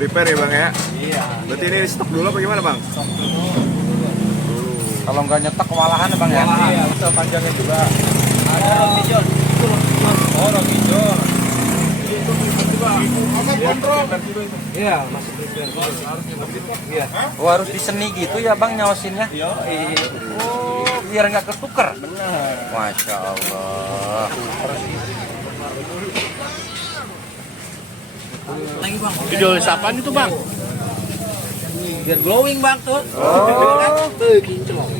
Prepare ya bang ya? Iya. Berarti ini stok dulu apa gimana bang? Stok dulu. Kalau nggak nyetak kewalahan bang ya. Iya, bisa panjangnya juga. Ada roti John. Oh, roti John. Iya, masih prepare. Iya. Oh, harus diseni gitu ya bang nyawasinnya. Iya. Oh, biar nggak ketuker. Benar. Masya Allah. Lagi bang. Video apaan itu bang? Biar glowing bang tuh. Oh. Kinclong.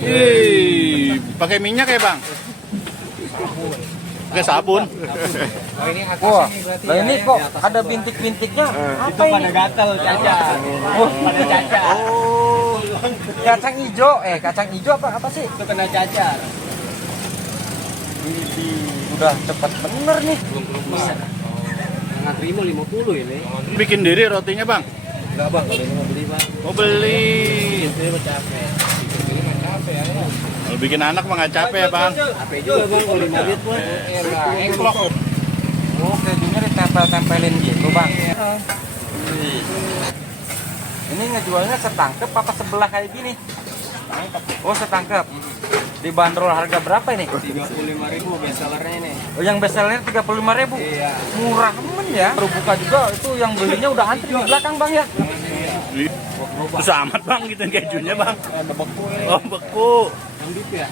Pakai minyak ya bang? Pakai sabun. Oh, ini atas Wah, ini berarti. nah ini ya, kok di atas. ada bintik-bintiknya? Itu Apa pada ini? gatel caca. Oh, Pada caca. Oh, kacang hijau. Kacang hijau apa sih? Itu kena cacar. Udah cepat bener nih. Belum bisa. Yang ngantrimu 50 ini. Bikin diri rotinya bang? Enggak bang, kalau ini mau beli bang. Mau beli. Itu mah capek. Ini mah capek ya. Kalau bikin anak mah nggak capek ya bang? Capek juga bang, kalau 5 duit mah. Engklok. Oh, kejunya ditempel-tempelin gitu bang. Ini ngejualnya setangkep apa sebelah kayak gini? Oh, setangkep. Dibanderol harga berapa ini? 35.000 bestsellernya ini. Oh, yang bestsellernya 35.000. Iya. Murah men ya. Baru buka juga itu yang belinya udah antri di belakang bang ya. Terus amat bang gitu kejunya bang? Ada beku ini. Oh beku. Lanjut ya.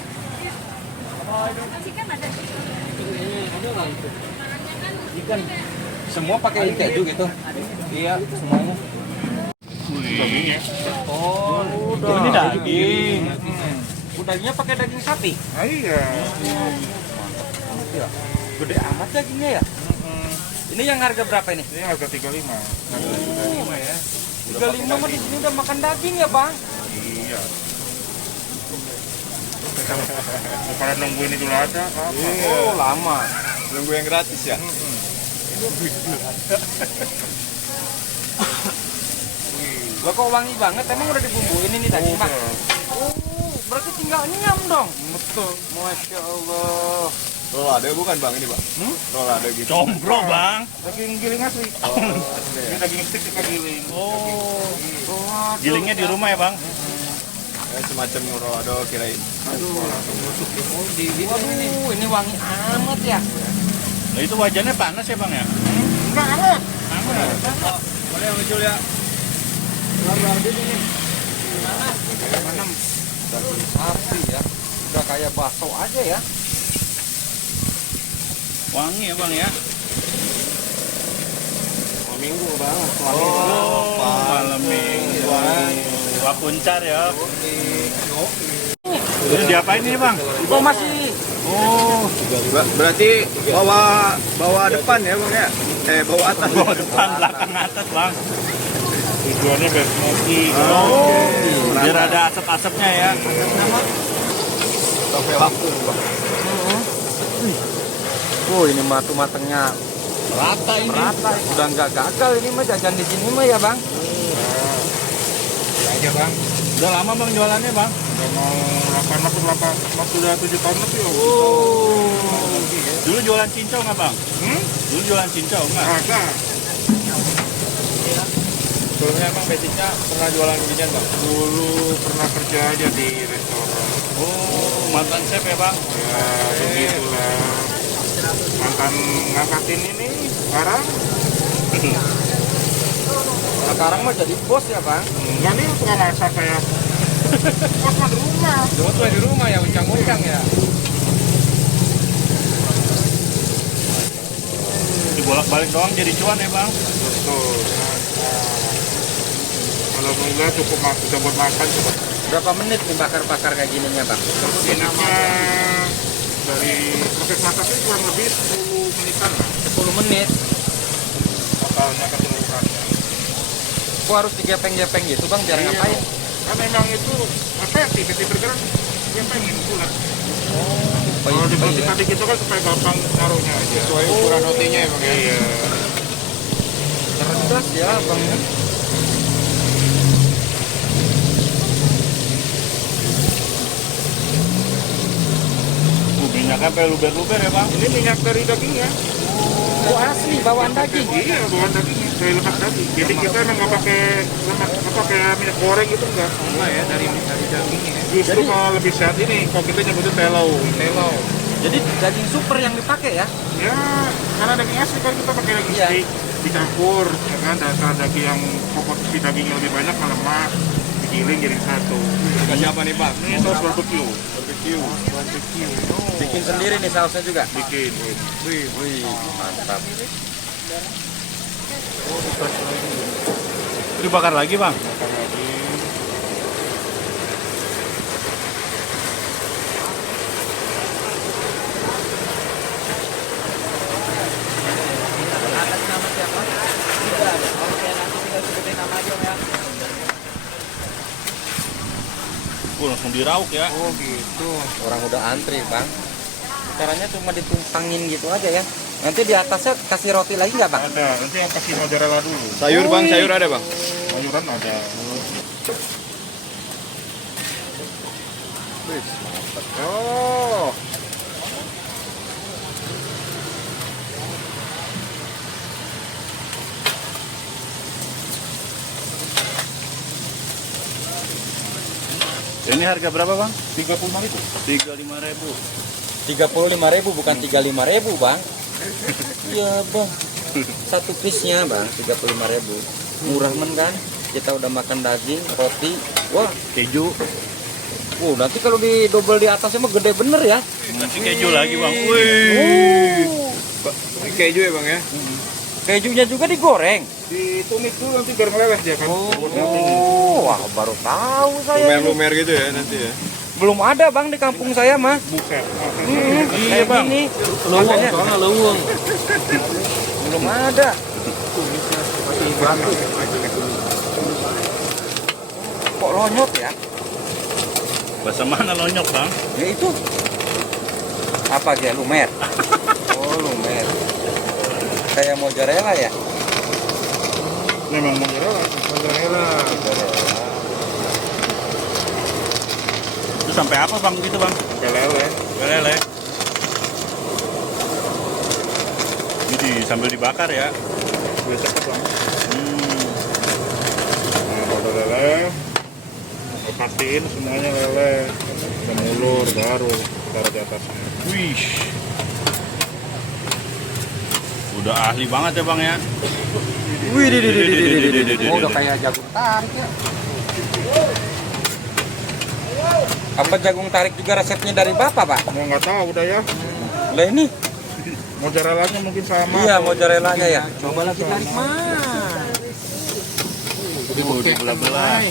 Ikan semua pakai keju gitu. Iya, semuanya. Oh, udah. Ini daging. Dagingnya pakai daging sapi. Iya. Gede amat dagingnya ya. Ini yang harga berapa ini? Ini harga 35. Harga 35 ya. 35 mah di sini udah makan daging ya bang. Iya. Pada nungguin itu ada apa? Oh lama. Nunggu yang gratis ya? Gua kok wangi banget. Emang udah dibumbuin ini daging bang? Oh, berarti tinggal nyam dong. Betul. Masya Allah. Rolade bukan bang ini bang? Rolade gitu. Combro bang. Daging giling asli. Ini daging stick kita giling. Oh. Waduh. Gilingnya di rumah ya bang? Semacam rolado kirain. Waduh, ini wangi amat ya. Nah itu wajannya panas ya bang ya? Enggak amat. Boleh yang ngejul ya. Daging sapi ya. Udah kayak bakso aja ya. Wangi ya bang ya? Minggu banget. Oh malam minggu. Wah kuncar ya. Ini diapain ini bang? Oh masih. Oh. Berarti bawa depan ya bang ya? Bawa atas. Bawa depan belakang atas bang. Tujuannya biar smoky. Oh. Biar ada asap-asapnya ya. Sampai vakum bang. Oh ini matangnya Rata ini. rata. Udah nggak gagal ini mah jajan di sini mah ya bang. Ya aja bang. Udah lama bang jualannya bang? Udah mau 8 sudah 7 tahun lebih. Oh. Dulu jualan cincau nggak bang? Dulu jualan cincau nggak? Ada. Sebelumnya bang basicnya pernah jualan beginian bang? Dulu pernah kerja aja di restoran. Oh, mantan chef ya bang? Ya begitulah. Mantan ngangkatin ini sekarang. Sekarang mah jadi bos ya bang. Enggak nih tukang masak saya. Bos mah di rumah. Dulu tuh di rumah ya uncang-uncang ya. Dibolak-balik doang jadi cuan ya bang? Betul. Alhamdulillah cukup bisa buat makan coba. Berapa menit nih bakar-bakar kayak gininya bang? Ini mah dari proses masaknya kurang lebih 10 menitan lah. 10 menit. Totalnya keseluruhannya. Kok harus digepeng-gepeng gitu bang biar Iya. ngapain? Kan memang itu apa tipe bergerak dia pengen bulat. Kalau Baik, dibuat baik, ya. tadi gitu kan supaya gampang naruhnya aja. Sesuai ukuran rotinya ya bang ya. Iya. Cerdas ya bang. Minyaknya sampai luber-luber ya bang? Ini minyak dari dagingnya. Oh asli bawaan daging. Iya, bawaan dagingnya. sesuai lemak tadi. Jadi kita emang nggak pakai lemak apa kayak minyak goreng gitu enggak. Enggak ya, dari dagingnya ya. Justru malah lebih sehat ini kalau kita nyebutnya telau. Jadi daging super yang dipakai ya? Ya, karena daging asli kan kita pakai daging Iya. steak dicampur, ya kan, dasar daging yang proporsi dagingnya lebih banyak malah lemak, digiling jadi satu. Kasih apa nih Bang? Ini saus barbecue, Bikin sendiri nih sausnya juga? bikin. Wih, mantap. Itu dibakar lagi bang. Makan lagi. Langsung dirauk ya. Oh gitu. Orang udah antri bang. Caranya cuma ditumpangin gitu aja ya. Nanti di atasnya kasih roti lagi nggak bang? Ada, nanti yang kasih mozzarella dulu. Sayur Bang, sayur ada Bang. Sayuran ada. Oh. Ini harga berapa bang? 35.000. 35.000. 35.000 bukan 35.000 bang. Iya bang. Satu piece-nya bang 35.000. Murah men kan? Kita udah makan daging, roti, wah Keju. nanti kalau di double di atasnya mah gede bener ya. Kasih keju lagi bang. Wih. Ini keju ya Bang ya? Kejunya juga digoreng. Ditumis dulu nanti biar meleleh dia kan. Wah baru tahu saya. ini. Lumer-lumer gitu ya nanti ya. Belum ada bang di kampung saya mah. Buset. Iya bang. Ini makanya belum ada. Kok lonyot ya? Bahasa mana lonyok bang? Ya itu. Apa dia lumer? Oh lumer. Kayak mozzarella ya? Memang mozzarella. Itu sampai apa bang gitu bang? Lele. Lele. Ini sambil dibakar ya. Biar cepet bang. Nah, udah lele. Pastiin semuanya lele. Semulur baru taruh di atasnya. Wih. Udah ahli banget ya bang ya. Wih, udah kayak jagung tarik ya. Apa jagung tarik juga resepnya dari bapak pak? Mau nggak tahu udah ya. Lah ini? Mozzarellanya mungkin sama. Iya mozzarellanya ya. Coba lagi tarik mah. Dibelah-belah.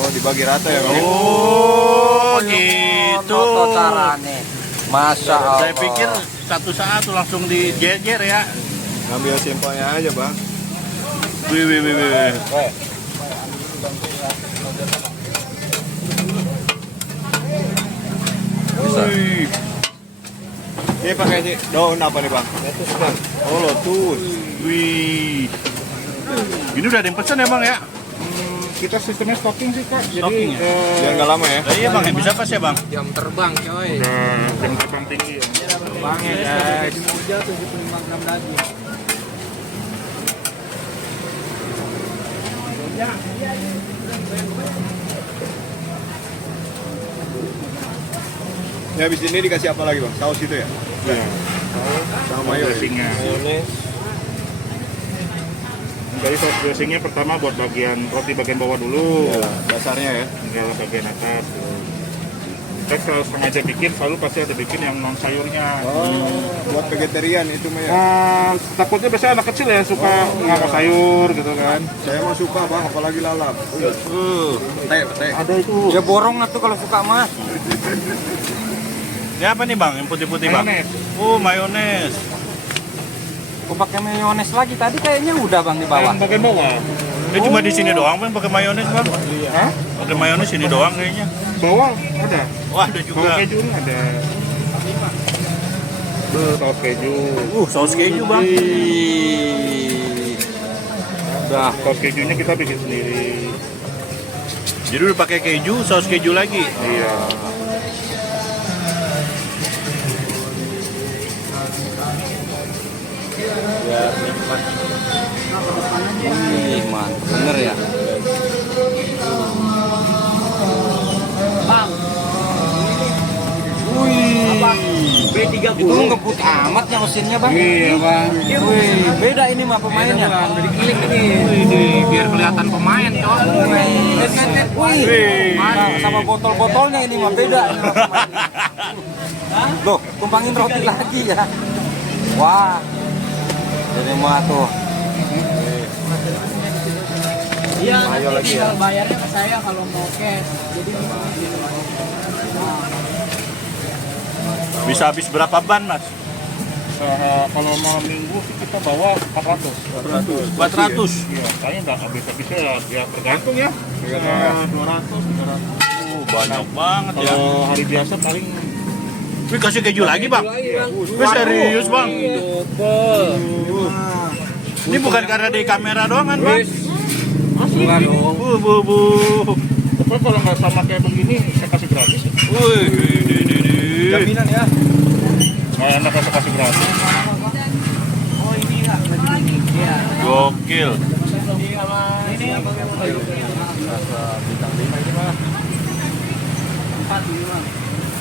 Oh, dibagi rata ya Bang. Oh gitu. Noto carane. Masya Allah. Saya pikir satu saat langsung dijejer ya. Ngambil simpelnya aja Bang. Wih. Wih. Ini pakai daun apa nih Bang? Lotus bang. Oh, lotus. Wih. Ini udah ada yang pesen ya bang ya? Kita sistemnya stocking sih kak. Jadi Stocking ya? Biar nggak lama ya. Nah, iya bang, bisa pas ya bang? Jam terbang coy. jam terbang tinggi ya. Terbangnya guys. Ya habis ini dikasih apa lagi Bang? Saus itu ya? Iya. Sama mayo. Dressingnya. Jadi saus dressingnya pertama buat bagian roti bagian bawah dulu. Ya, dasarnya ya. Tinggal bagian atas. Kita selalu sengaja bikin, selalu pasti ada bikin yang non sayurnya. Oh, buat vegetarian itu mah ya. Nah, takutnya biasanya anak kecil ya suka nggak mau sayur gitu kan. Saya mau suka Bang, apalagi lalap. Teh. Ada itu. Ya borong atuh kalau suka mah. Ini apa nih bang? Yang putih-putih bang? Mayones. Oh mayones. Aku pakai mayones lagi tadi kayaknya udah bang di bawah. Yang bagian bawah. Ini cuma di sini doang bang pakai mayones bang? Hah? Pakai mayones ini doang kayaknya. Bawah ada. Wah ada Saus juga. keju ini ada. Saus keju. Saus keju bang. Wih. Udah. Saus kejunya kita bikin sendiri. Jadi udah pakai keju, saus keju lagi. Iya. Biar nikmat. Wih, mantap bener ya. Bang, Wih, B30. itu ngebut amat ya mesinnya bang. Iya bang. Wih, beda ini mah pemainnya. Dari klik ini. Ini biar kelihatan pemain cok. Wih, sama botol-botolnya ini mah beda. Ini mah pemainnya. Loh, tumpangin roti lagi ya. Wah, jadi mah tuh. Iya, Ayo nanti lagi tinggal ya. bayarnya ke saya kalau mau cash. Jadi Bisa habis berapa ban, Mas? Kalau malam minggu sih kita bawa 400. 400. Iya, kayaknya nggak habis-habisnya ya tergantung ya. 200, 300. Banyak banget ya. Kalau hari biasa paling Wih, kasih keju lagi, Bang. Wih, serius, Bang. Ini bukan karena di kamera doang kan, Bang? Enggak dong. Bu. tapi kalau nggak sama kayak begini saya kasih gratis. Wih, Jaminan ya. Nggak enak saya kasih gratis. oh ini enggak lagi. Iya. gokil. Ini sama ini. Bintang 5 ini mah. 4 ini Bang.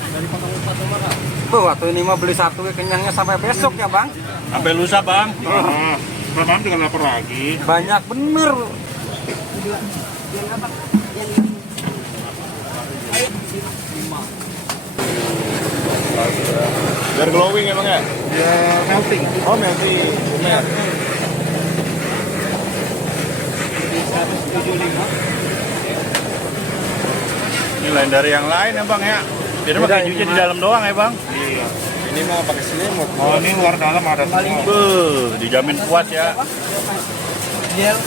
Dari potong 4 nomor Kak. Waktu ini mah beli satu kenyangnya sampai besok ya bang. Sampai lusa, Bang. Nah, malam dengan lapar lagi. Banyak bener. Biar glowing emang ya? Ya melting. Oh, melting. Bener. Ini lain dari yang lain ya, Bang ya? Jadi mah Beda, kejunya ini di mah. dalam doang ya, Bang? Iya. Ini mah pakai selimut. Oh ini luar dalam ada semua. Dijamin puas ya. Gel.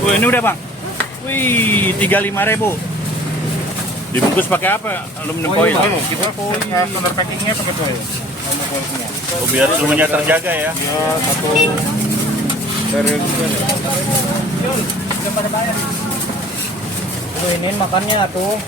Wih, ini udah, Bang. Wih, 35.000. Dibungkus pakai apa? Aluminium foil. Oh, kita standar packingnya pakai foil. Sama foil semua. Oh, biar suhunya terjaga ya. Ya satu dari Udah pada bayar. Tuh ini makannya tuh.